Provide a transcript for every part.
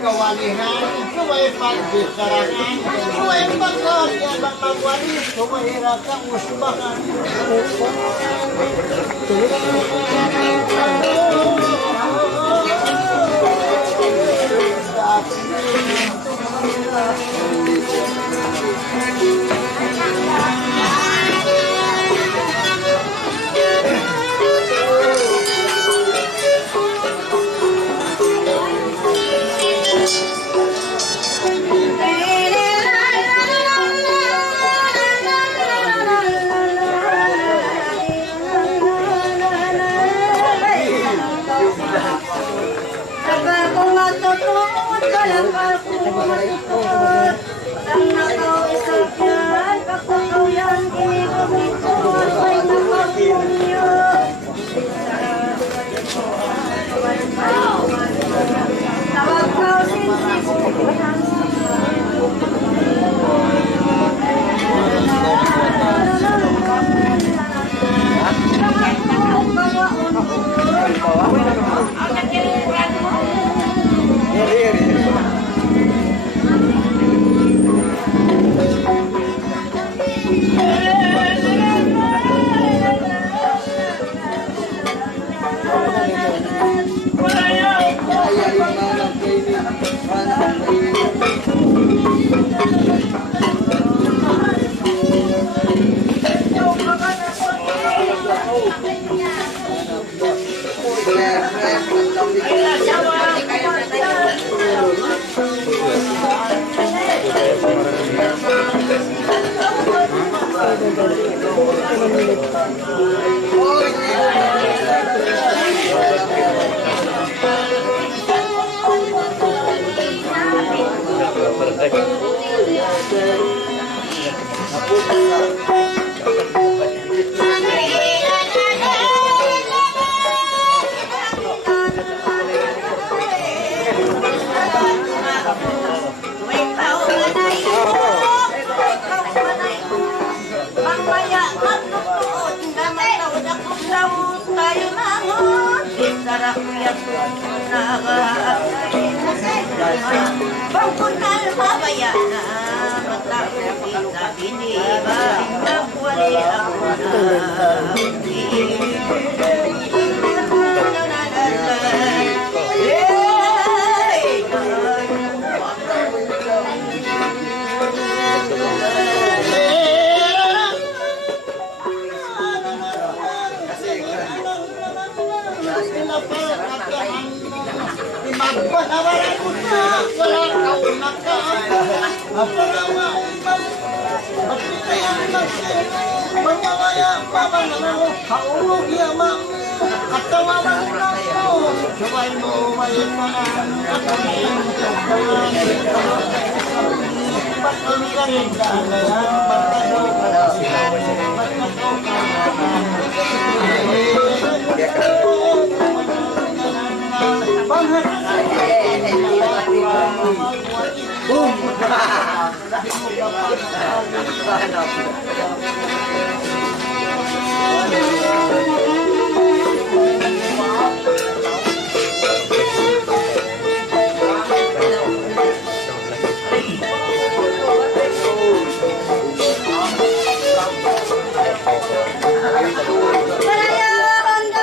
Kawalihan, suway pagbisarangan, suway pagkasya ng magwali, suway rakang usbakan. Pangkunal mabaya na matapos kita biniba nagwali ako Panawaran ko na, wala kaunak ka. Apa nawa ibang, magpitayan magsino, magmamaya pa ba naman, kaulog yamang, at tawaman lang mo, sabay mo umayin na lang, at umayin ka pa. Ba't kami ka rin kaagayan, ba't ano ka na siya, ba't ano ka na Malaya Honda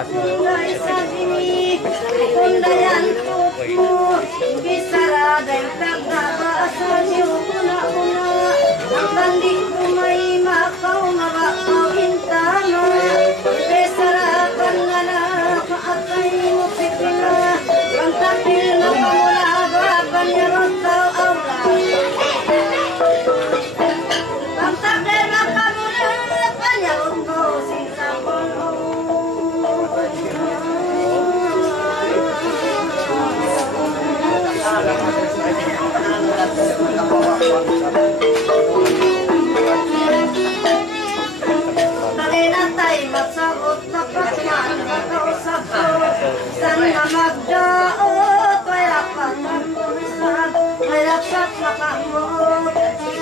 Tunday sa dini, tundayan ko, bisaraday kagabaasan niyo kuna-kuna. Ang banding ko may makaw, mabakaw hintama. Bisarapan nga na, kaatay mo pipila. Ang tapil na pamulaga, panyarot daw aura. Ang tapil na pamulaga, panyarot daw sinsapon. Nalinatay masagot na patman kakausap ko. San na magdaot, may rapat ang bumisag, may rapat makamot.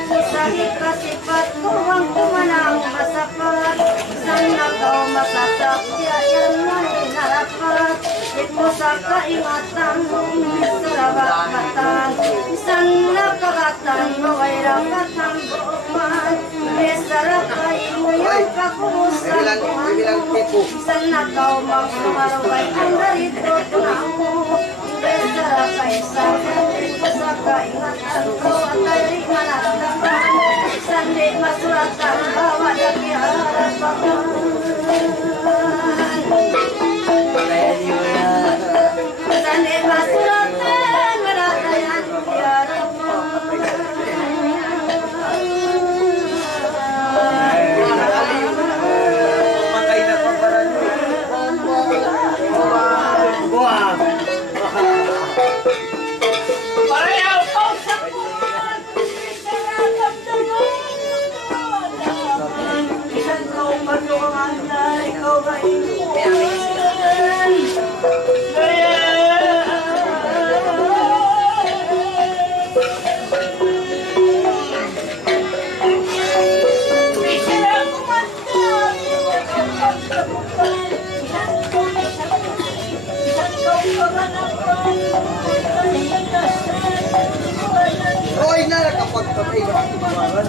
Isahit kasipat ko ang kumanang masapat. San na daw masasak, yan may narapat. Ito sa kaingatan, sarabat matan. San na kagatan, maway rapat ang buokman. Mesarap ay mo yung kakusan ko. San na daw magsumarway ang narito na mo. Mesarap ay sa ito sa kaingatan ko. At ay manatapan. San di masuratan, bawa na kiharapan. Sandi masuratan, maratayan kiharapan. Matay na pa para nyo. Buwag. Pareho po sa buwan, sarap naman. Isang kauban ko ang anay, ikaw ba inuwan? Hoy na nakapagpatay na tumaran.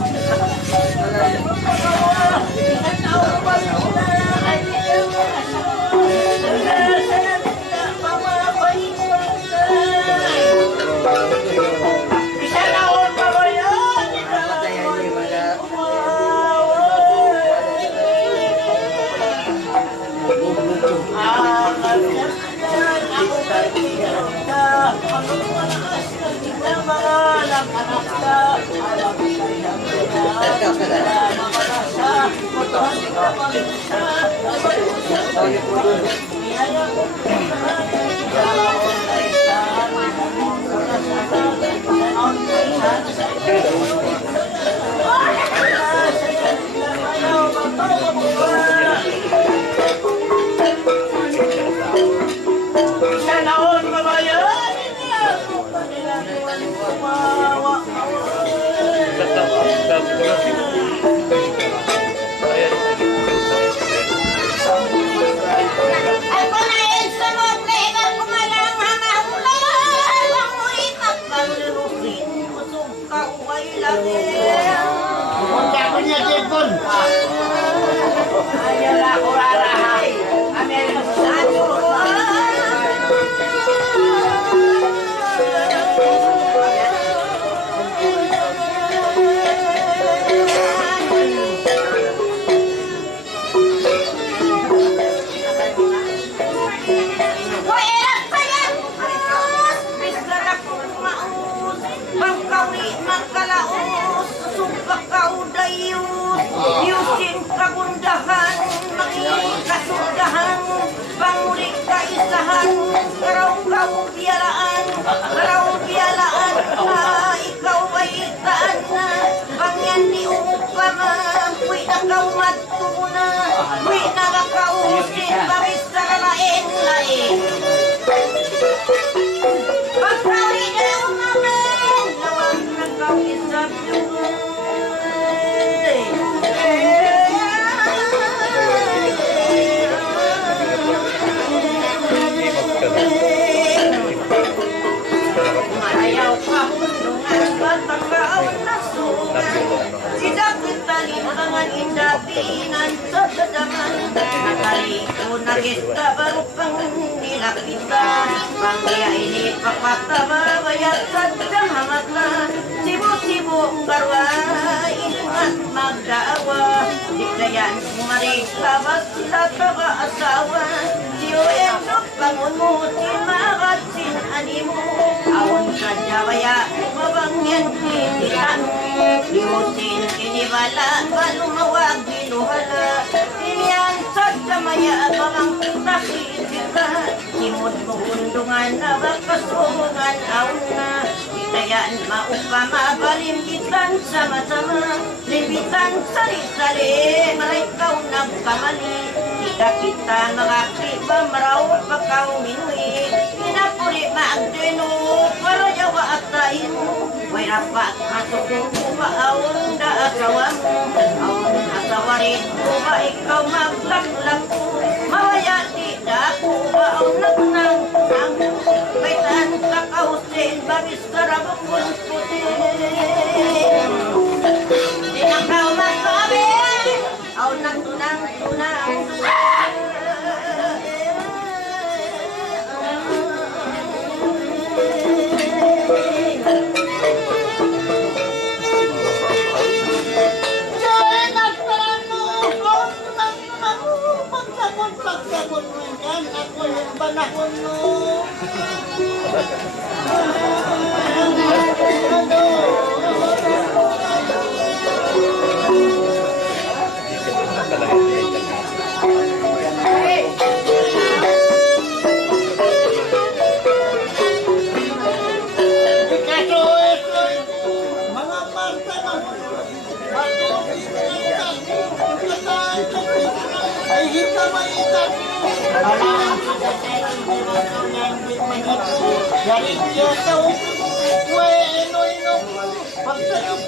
Yusin kagundahan, maging kasundahan, pangulik kaisahan, karaw-karaw biyalaan, na ikaw ay itaan na, pangyan ni upama, huy na kaumat tuna, huy na kakausin, pawis sa kalain-lain. Pagkawi na umaman, nawag na kawisap yun. Ayaw ka hulungan batang kaon na sunan. Sidak kita limangan indapinan sa dadaman. Nakarito na kita baru pang nila kita Pangya ini pakataba bayat sadyang hamat na Sibo-sibo garwa ingat magdawa Di kayan kumarikabas sila taba asawa Siyo endok pangungutin makatsin animo Awon sadya baya mabangyan tititan Limutin kinibala balumawag ginuhala Inian sadya maya babang kita Simot kukundungan na bakasuhungan awon na Ditayaan maupama balimbitan sama-sama Limbitan sari-sari Marikaw nagkamali kita makakiba marawat pagkaw minuhi Pinapuri maagdeno para yawa at tayo May rapat masukuko ba awon da asawa mo Awon asawa rin ko ba ikaw maglaklak ko Mawaya di da ako ba ang nagnang May taan kakausin babis karabang puti Di na ka magsabi Awon nang tunang-tunang Panahon mo ay kita maikat alam sudah saya yang begitu dari dia tahu kue ino pagkayong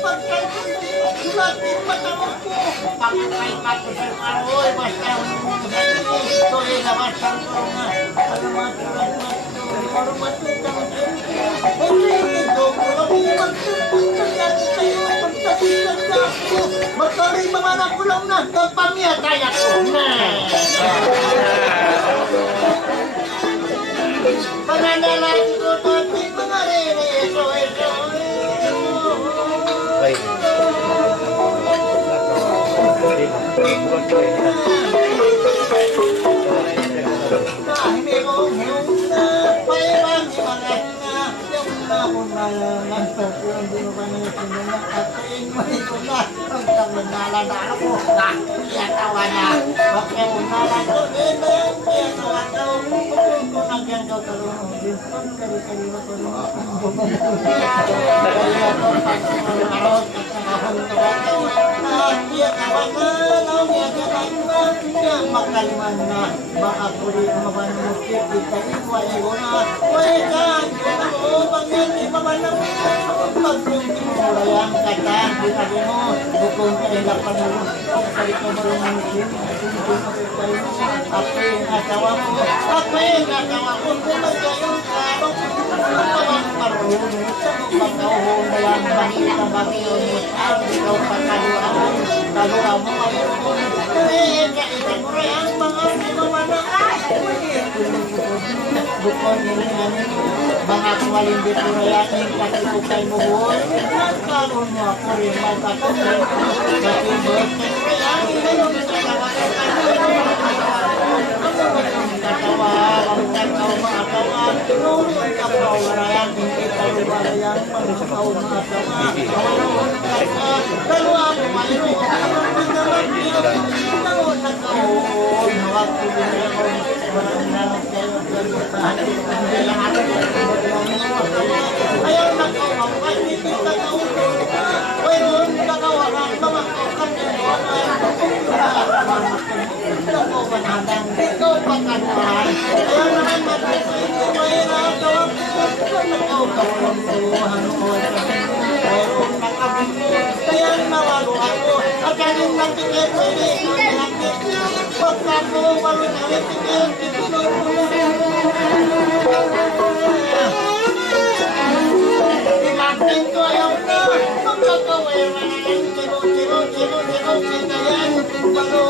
sulatin matawaku pakai paku separoy basta tuloy na basang ko nga alamat hormatutang ito kung magsupunta kayo pagtapitan ka ako magkari mamanak ko lang na kapamya kaya ko pananalan ko natin mga rere eso makaliman na baka puli maban mo kita iwa na wekan o pagyan mabanang pagpunti mo yang kata kita mo bukong kailan pa mo kali ko marunong apa yang asawa mo kung magayong karong mabang marunong sa pagkauhong dalang bakita bakiyon mo ikaw pagkaluan kaluan mo ang mga pinamanang bukod nila namin mga kumalindi po na yakin kasi po kayo mo buhay nagkaroon mo ako rin magkakasal kasi birthday ko yakin ngayon sa kawasan katawa ang tataw mga tawa nunod ka pa wala yakin kita wala yakin magkakaw mga tawa kawalan ka dalawa mo mayroon ang naman niya waktu dia menang ayo nak kau mau ini kita tahu woi kita kawan bawa kau kau menandang kau pakai ayo nak mati itu merah kau kawan Tuhan kaya nawago ako akan yung nagtigil pwede pagkat mo walo na nagtigil imatin ko ayaw na magkakawin mananang tiro sinayan walo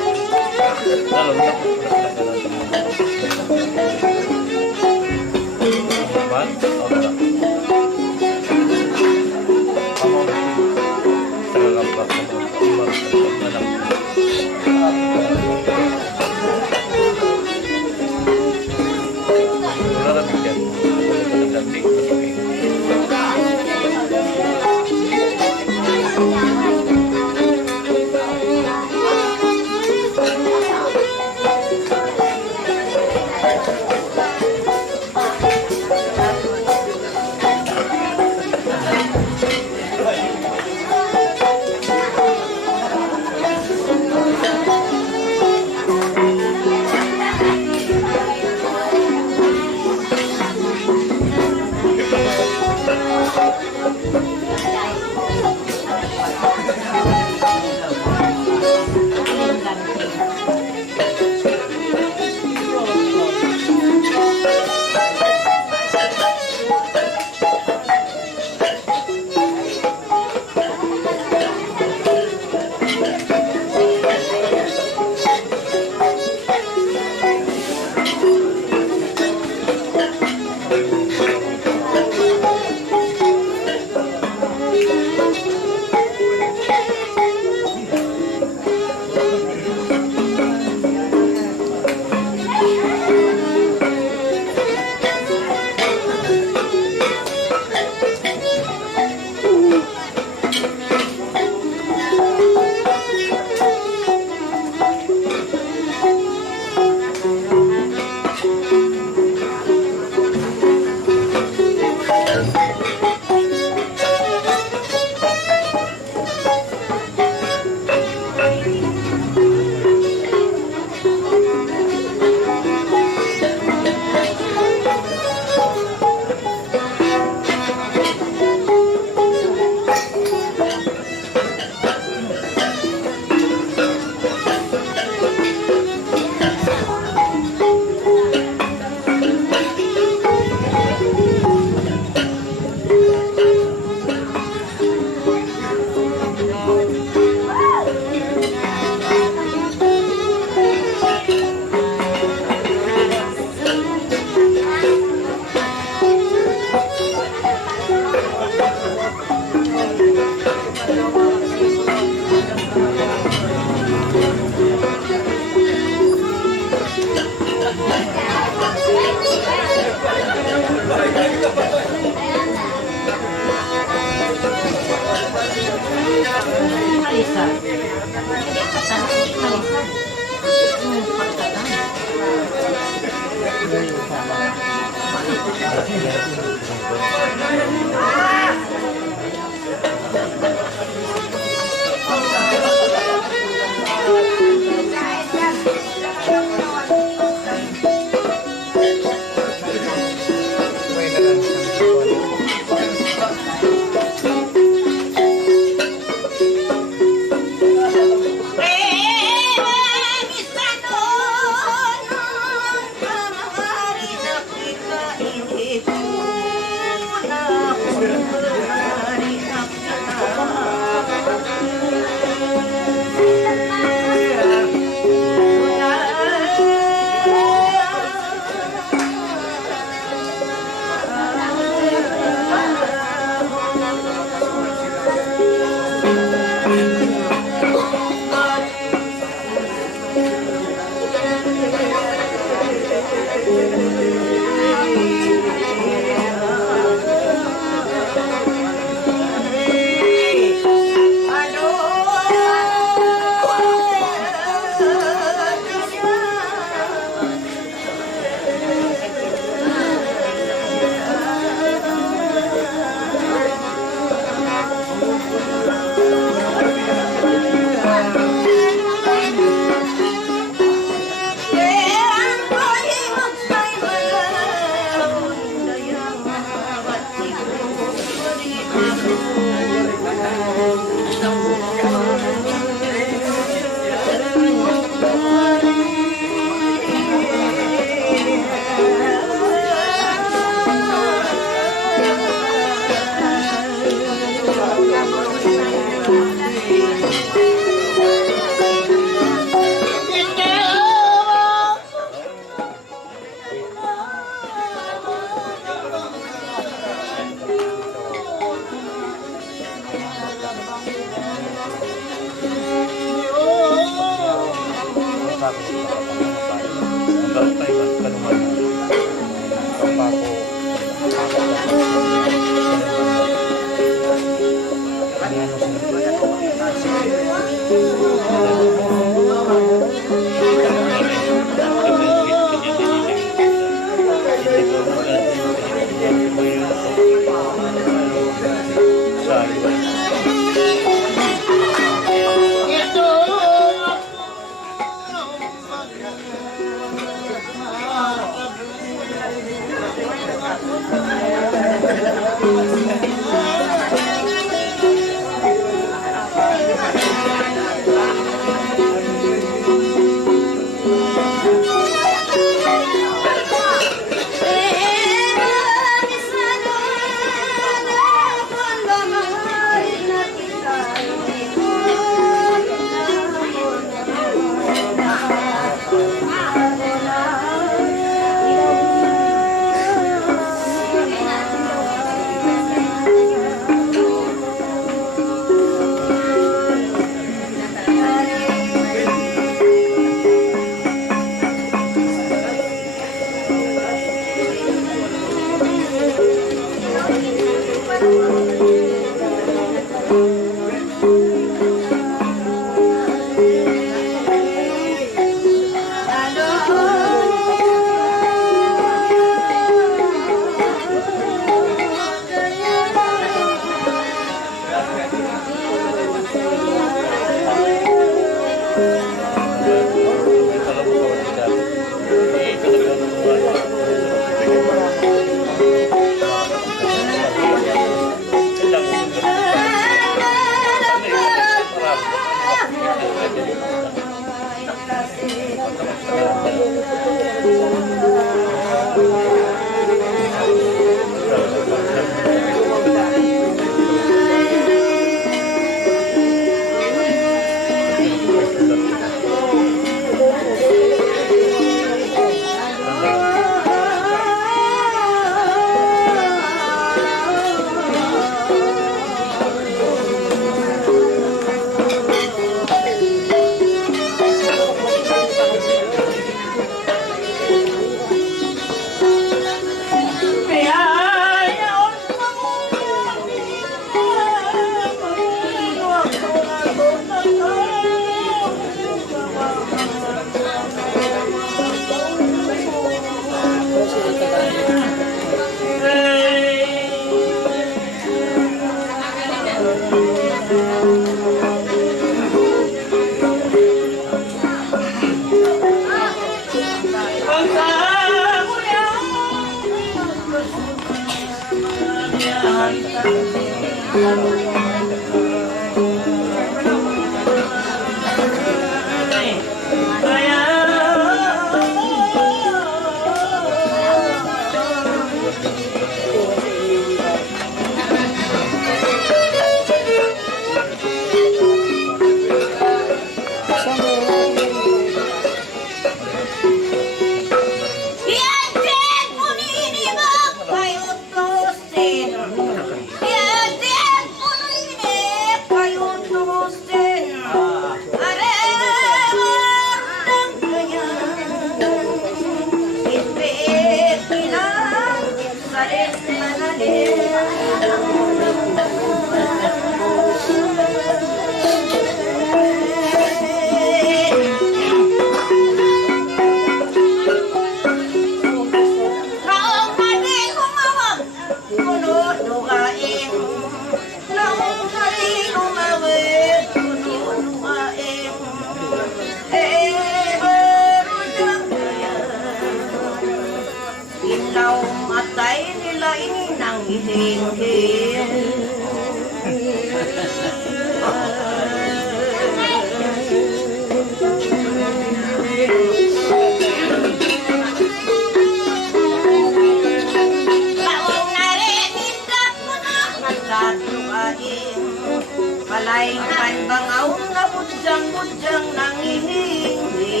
Malaing panbangaw na budyang-budyang nangihingi.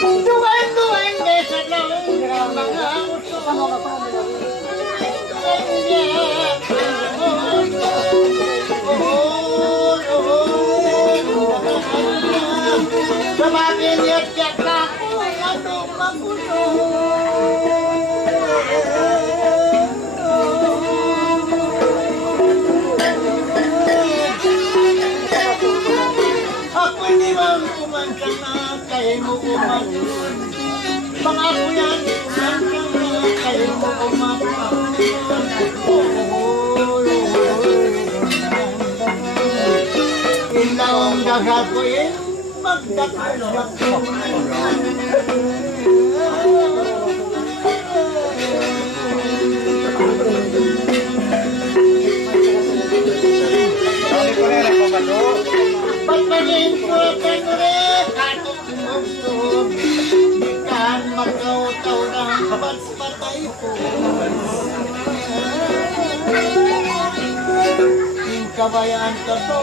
Duwan-duwan sa lang mga Pangako yan, kayo mo ilaw ang gagakuin, magdakal ako. Pagpagin ko kanure, katong mabsog, di kan magkautaw ng patay ko. Yung kabayaan ka to,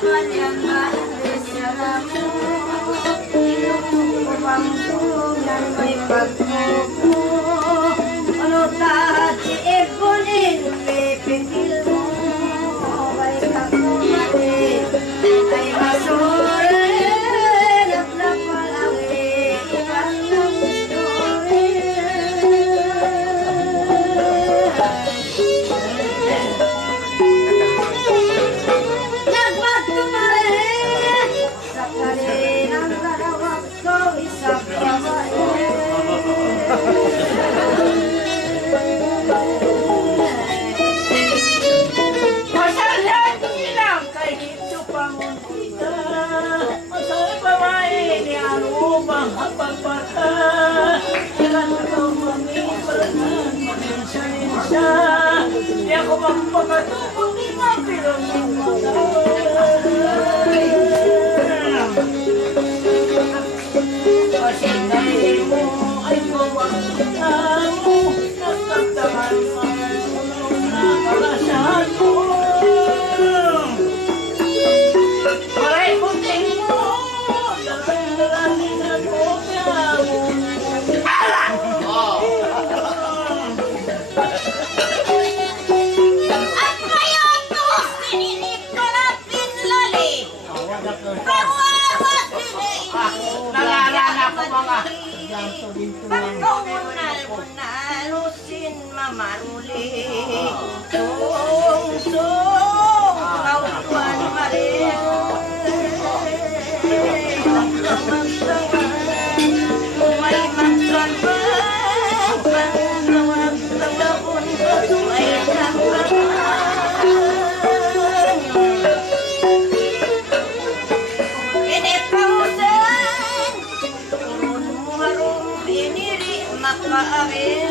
kanyang marisalamu pampungan may pagkuko ano tati ipunin pipigil mo ay kakumali ay masurin at napalawin ikan ng story nagmagtumari sa kalinang dalawang ko isang babae masalan nilang kay dito pangundita masalan babae ni Arubang hapagpata ilan ako mamipalan maminsa-minsa di ako magpakatubong ni mapilong ng mga kasi dahil mo ay gawang tao nagtagtaman mo nakalasahan mo maray puting mo dalalalin ako kamo At ngayon to, sininip ka na pinlali. Kawawas Nangarana ko mga Pagkaunal-unal, lusin mamaruli. Sung-sung, kaupan maril. May magsalbang, pangawag-tawagon, may nagpapaan. Inipausan, turun-harong biniri makaawin.